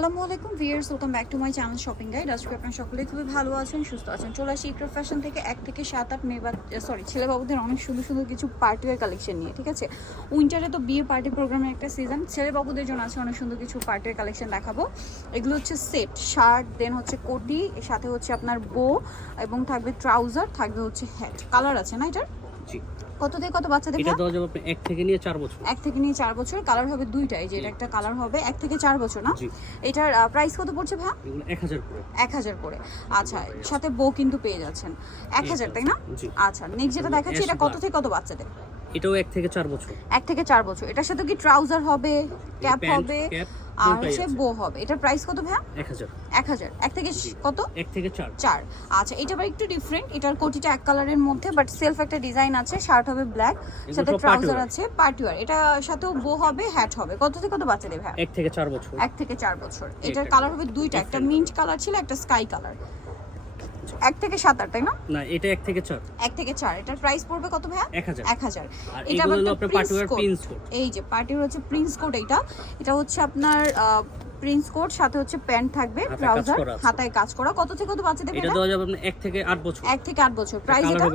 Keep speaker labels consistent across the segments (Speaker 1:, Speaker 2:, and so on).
Speaker 1: আসসালামু আলাইকুম viewers welcome back to my channel shopping guide. আজকে আপনারা সকলেই খুবই ভালো আছেন, সুস্থ আছেন। চলে আসি ইকরা ফ্যাশন থেকে এক থেকে সাত আট মেয়ে সরি ছেলে বাবুদের অনেক সুন্দর সুন্দর কিছু পার্টিওয়ার কালেকশন নিয়ে, ঠিক আছে? উইন্টারে তো বিয়ে পার্টি প্রোগ্রামের একটা সিজন ছেলে বাবুদের জন্য আছে অনেক সুন্দর কিছু পার্টি কালেকশন দেখাবো। এগুলো হচ্ছে সেট শার্ট দেন হচ্ছে কোটি সাথে হচ্ছে আপনার বো এবং থাকবে ট্রাউজার থাকবে হচ্ছে হ্যাট কালার আছে না এটার?
Speaker 2: জি।
Speaker 1: কত থেকে কত বাচ্চাদের
Speaker 2: এটা দেওয়া যাবে আপনি এক থেকে নিয়ে চার বছর।
Speaker 1: এক থেকে নিয়ে চার বছর কালার হবে দুইটাই যে এটা একটা কালার হবে এক থেকে চার বছর না? এটার প্রাইস কত পড়ছে ভাই
Speaker 2: এগুলো এক হাজার করে।
Speaker 1: এক হাজার করে। আচ্ছা সাথে বউ কিন্তু পেয়ে যাচ্ছেন। এক হাজার তাই না? আচ্ছা নেক্সট যেটা দেখাচ্ছি এটা কত থেকে কত বাচ্চাদের?
Speaker 2: এটাও এক থেকে চার বছর।
Speaker 1: এক থেকে চার বছর। এটার সাথে কি ট্রাউজার হবে ক্যাপ হবে আর হচ্ছে বো হবে। এটার প্রাইস কত ভাইয়া?
Speaker 2: এক হাজার।
Speaker 1: এক হাজার। এক থেকে কত?
Speaker 2: এক থেকে চার।
Speaker 1: চার। আচ্ছা এটা আবার একটু ডিফারেন্ট এটার কোটিটা এক কালারের মধ্যে বাট সেলফ একটা ডিজাইন আছে শার্ট হবে ব্ল্যাক সাথে ট্রাউজার আছে পার্টি ওয়ার এটা সাথেও বো হবে হ্যাট হবে। কত থেকে কত বাচ্চাদের ভাইয়া?
Speaker 2: এক থেকে চার বছর।
Speaker 1: এক থেকে চার বছর। এটার কালার হবে দুইটা। একটা মিন্ট কালার ছিল একটা স্কাই কালার এক থেকে সাত আট তাই না?
Speaker 2: না এটা এক থেকে চার।
Speaker 1: এক থেকে চার। এটার প্রাইস পড়বে কত ভাইয়া?
Speaker 2: এক হাজার।
Speaker 1: এক হাজার।
Speaker 2: আর
Speaker 1: এটা
Speaker 2: হলো আপনার
Speaker 1: প্রিন্স
Speaker 2: কোট
Speaker 1: এই যে পার্টির হচ্ছে প্রিন্স কোড এটা এটা হচ্ছে আপনার প্রিন্স কোড সাথে হচ্ছে প্যান্ট থাকবে ট্রাউজার হাতায় কাজ করা। কত থেকে কত বাচ্চাদের
Speaker 2: এটা দেওয়া যাবে আপনার এক থেকে আট বছর।
Speaker 1: এক থেকে আট বছর। প্রাইস এটা?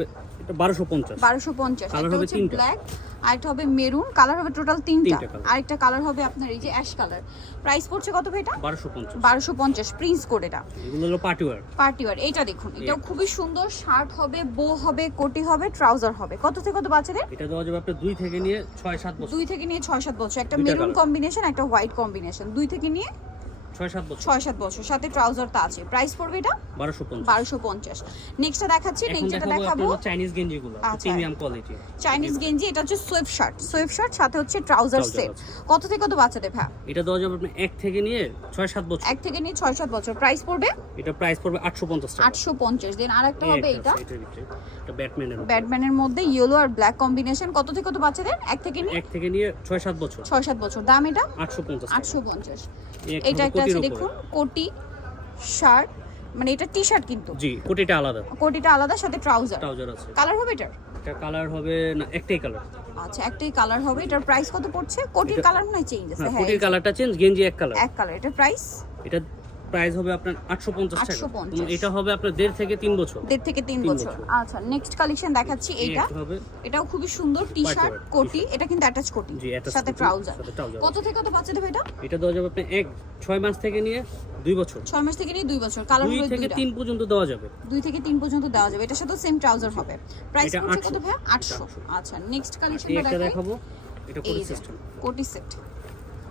Speaker 2: বারোশো পঞ্চাশ।
Speaker 1: একটা হচ্ছে। ব্ল্যাক আরেকটা হবে মেরুন কালার হবে টোটাল তিনটা। আরেকটা কালার হবে আপনার এই যে অ্যাশ কালার প্রাইস পড়ছে কত ভাই এটা?
Speaker 2: বারোশো পঞ্চাশ।
Speaker 1: প্রিন্স কোড এটা।
Speaker 2: এগুলো হলো পার্টি ওয়ার
Speaker 1: পার্টি ওয়ার এটা দেখুন। এটাও খুবই সুন্দর শার্ট হবে বো হবে কোটি হবে ট্রাউজার হবে। কত থেকে কত বাচ্চাদের?
Speaker 2: এটা দেওয়া যাবে আপনার দুই থেকে নিয়ে ছয় সাত বছর।
Speaker 1: দুই থেকে নিয়ে ছয় সাত বছর। একটা মেরুন। কম্বিনেশন একটা হোয়াইট কম্বিনেশন দুই থেকে নিয়ে
Speaker 2: ছয় সাত বছর
Speaker 1: সাথে ট্রাউজার তা আছে। প্রাইস পড়বে এটা?
Speaker 2: বারোশো পঞ্চাশ।
Speaker 1: নেক্সটটা দেখাচ্ছি
Speaker 2: এখন
Speaker 1: নেক্সট যেটা
Speaker 2: দেখাবো চাইনিজ গেঞ্জিগুলো। প্রিমিয়াম কোয়ালিটি
Speaker 1: চাইনিজ গেঞ্জি এটা হচ্ছে সোয়েব শার্ট সোয়েব শার্ট সাথে হচ্ছে ট্রাউজার সেট কত থেকে কত বাচ্চাদের ভ্যা
Speaker 2: এটা দেওয়া যাবে এক থেকে নিয়ে ছয় সাত বছর।
Speaker 1: এক থেকে নিয়ে ছয় সাত বছর। প্রাইস পড়বে?
Speaker 2: এটা প্রাইস পড়বে আটশো পঞ্চাশ
Speaker 1: আটশো পঞ্চাশ। দেন আর একটা হবে এটা
Speaker 2: ব্যাটম্যানের
Speaker 1: ব্যাটম্যানের মধ্যে। ইয়েলো আর ব্ল্যাক কম্বিনেশন কত থেকে কত বাচ্চাদের? এক থেকে নিয়ে?
Speaker 2: এক থেকে নিয়ে ছয় সাত বছর।
Speaker 1: ছয় সাত বছর। দাম এটা?
Speaker 2: আটশো পঞ্চাশ
Speaker 1: আটশো পঞ্চাশ। এটা একটা আছে দেখুন কোটি শার্ট মানে এটা টি শার্ট কিন্তু।
Speaker 2: জি কোটিটা আলাদা।
Speaker 1: কোটিটা আলাদা সাথে ট্রাউজার।
Speaker 2: ট্রাউজার আছে।
Speaker 1: কালার হবে এটার?
Speaker 2: এটা কালার হবে না একটাই কালার
Speaker 1: আচ্ছা একটাই কালার হবে। এটার প্রাইস কত পড়ছে? কোটির কালার মনে চেঞ্জ আছে।
Speaker 2: হ্যাঁ
Speaker 1: হ্যাঁ
Speaker 2: কোটির কালারটা চেঞ্জ গেঞ্জি এক কালার
Speaker 1: এক কালার এটার প্রাইস
Speaker 2: এটা প্রাইস হবে আপনার আটশো পঞ্চাশ টাকা।
Speaker 1: 850
Speaker 2: এটা হবে আপনার দেড় থেকে তিন বছর।
Speaker 1: দেড় থেকে তিন
Speaker 2: তিন
Speaker 1: বছর।
Speaker 2: বছর।
Speaker 1: আচ্ছা নেক্সট কালেকশন দেখাচ্ছি
Speaker 2: হবে
Speaker 1: এটাও খুবই সুন্দর টি শার্ট কোটি। এটা কিন্তু অ্যাটাচ কোটি। সাথে ট্রাউজার কত থেকে কত বাচ্চাদের এটা?
Speaker 2: এটা দেওয়া যাবে আপনি এক ছয় মাস থেকে নিয়ে দুই বছর।
Speaker 1: ছয় মাস থেকে নিয়ে দুই বছর। কালার
Speaker 2: দুই থেকে তিন পর্যন্ত দেওয়া যাবে।
Speaker 1: দুই থেকে তিন পর্যন্ত দেওয়া যাবে। এটার সাথে সেম ট্রাউজার হবে। প্রাইস
Speaker 2: এটা
Speaker 1: কত ভাই আটশো।
Speaker 2: 800
Speaker 1: আচ্ছা নেক্সট
Speaker 2: এই
Speaker 1: কালেকশনটা
Speaker 2: দেখাবো। এটা কোটি সিস্টেম
Speaker 1: কোটি সেট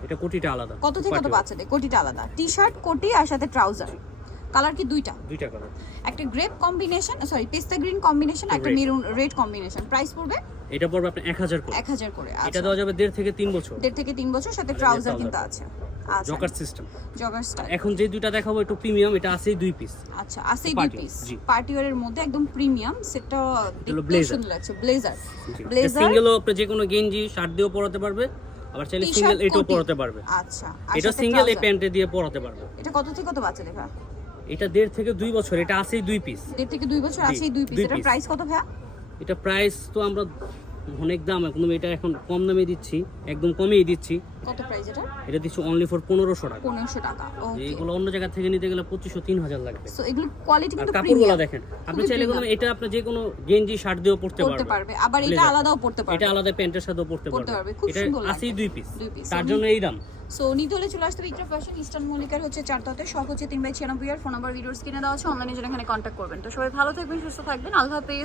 Speaker 2: এটা কোটিটা আলাদা।
Speaker 1: কত থেকে কত। বাচ্চাদের? কোটিটা আলাদা। টি শার্ট কোটি আর সাথে ট্রাউজার কালার কি দুইটা?
Speaker 2: দুইটা কালার
Speaker 1: একটা গ্রেপ কম্বিনেশন সরি পেস্তা গ্রিন কম্বিনেশন একটা। মেরুন রেড কম্বিনেশন প্রাইস পড়বে?
Speaker 2: এটা পড়বে আপনার এক হাজার করে।
Speaker 1: এক হাজার করে
Speaker 2: এটা
Speaker 1: আচ্ছা।
Speaker 2: দেওয়া যাবে দেড় থেকে তিন বছর।
Speaker 1: দেড় থেকে তিন বছর সাথে ট্রাউজার কিন্তু আছে। আচ্ছা।
Speaker 2: জকার সিস্টেম
Speaker 1: জগার স্টাইল
Speaker 2: এখন যে দুইটা দেখাবো একটু প্রিমিয়াম এটা আছেই দুই পিস
Speaker 1: আচ্ছা আছে দুই পিস। পার্টি ওয়ারের মধ্যে একদম প্রিমিয়াম সেটা দেখতে সুন্দর লাগছে। ব্লেজার
Speaker 2: ব্লেজার
Speaker 1: ব্লেজার
Speaker 2: সিঙ্গেলও আপনি যে কোনো গেঞ্জি শার্ট দিয়েও পরাতে পারবে। আবার চাইলে সিঙ্গেল এটাও। পরাতে পারবে।
Speaker 1: আচ্ছা
Speaker 2: এটা সিঙ্গেল এই। প্যান্টে দিয়ে পরাতে পারবে।
Speaker 1: এটা কত থেকে কত বাচ্চা দেখা
Speaker 2: এটা দেড় থেকে দুই বছর এটা আছেই দুই পিস
Speaker 1: দেড় থেকে দুই বছর আছেই দুই পিস এটা প্রাইস কত ভাই
Speaker 2: এটা প্রাইস তো আমরা অনেক দাম একদম এটা এখন কম দামে দিচ্ছি একদম কমেই দিচ্ছি।
Speaker 1: কত প্রাইস এটা?
Speaker 2: এটা দিচ্ছি অনলি ফর পনেরোশো টাকা।
Speaker 1: পনেরোশো টাকা ওকে
Speaker 2: এইগুলো অন্য জায়গা থেকে নিতে গেলে পঁচিশশো তিন হাজার লাগবে।
Speaker 1: সো এগুলো কোয়ালিটি কিন্তু
Speaker 2: কাপড়গুলো দেখেন আপনি চাইলে কোনো এটা আপনি যে কোনো গেঞ্জি শার্ট দিয়েও
Speaker 1: পড়তে
Speaker 2: পারবেন।
Speaker 1: পারবে আবার এটা। আলাদাও পড়তে পারবে।
Speaker 2: এটা আলাদা প্যান্টের সাথেও পরতে
Speaker 1: পারবে,
Speaker 2: পারবে
Speaker 1: খুব
Speaker 2: এটা
Speaker 1: সুন্দর।
Speaker 2: আছেই দুই পিস। তার জন্য এই দাম।
Speaker 1: সো নিতে হলে চলে আসতে ইকরা ফ্যাশন ইস্টার্ন মল্লিকার হচ্ছে চারটাতে শখ হচ্ছে তিন বাই ছিয়ানব্বই আর ফোন নাম্বার ভিডিওস কিনে দেওয়া আছে অনলাইনে জন্য এখানে কন্ট্যাক্ট করবেন। তো সবাই ভালো থাকবেন সুস্থ থাকবেন আল্লাহ হাফেজ।